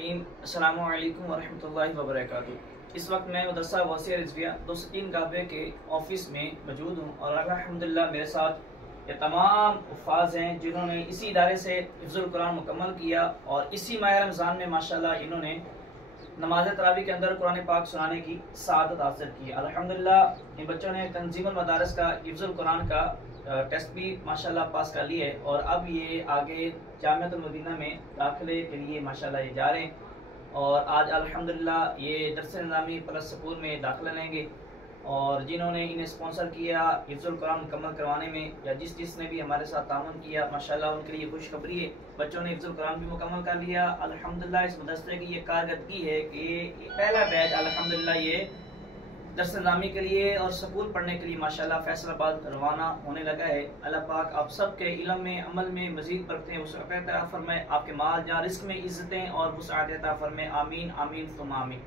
الرحیم السلام علیکم ورحمۃ اللہ وبرکاتہ۔ اس وقت میں مدرسہ وسیع رضویہ 203 کعبے کے آفس میں موجود ہوں اور الحمدللہ میرے ساتھ یہ تمام حفاظ ہیں جنہوں نے اسی ادارے سے حفظ القرآن مکمل کیا اور اسی ماہ رمضان میں ماشاءاللہ انہوں نے نماز تراویح کے اندر قرآن پاک سنانے کی سعادت حاصل کی۔ الحمدللہ ان بچوں نے تنظیم المدارس کا حفظ القرآن کا ٹیسٹ بھی ماشاءاللہ پاس کر لی ہے اور اب یہ آگے جامعۃ المدینہ میں داخلے کے لیے ماشاءاللہ یہ جا رہے ہیں اور آج الحمدللہ یہ درس نظامی پلس سکول میں داخلہ لیں گے۔ اور جنہوں نے انہیں اسپانسر کیا حفظ القرآن مکمل کروانے میں یا جس نے بھی ہمارے ساتھ تعاون کیا ماشاءاللہ ان کے لیے خوشخبری ہے، بچوں نے حفظ القرآن بھی مکمل کر لیا۔ الحمدللہ اس مدرسے کی یہ کارکردگی ہے کہ پہلا بیچ الحمدللہ یہ درس نظامی کے لیے اور سکول پڑھنے کے لیے ماشاءاللہ فیصل آباد روانہ ہونے لگا ہے۔ اللہ پاک آپ سب کے علم میں عمل میں مزید برکتیں وسعت عطا فرمائے، آپ کے مال جان رزق میں عزتیں اور وسعت عطا فرمائے، آمین آمین ثم آمین۔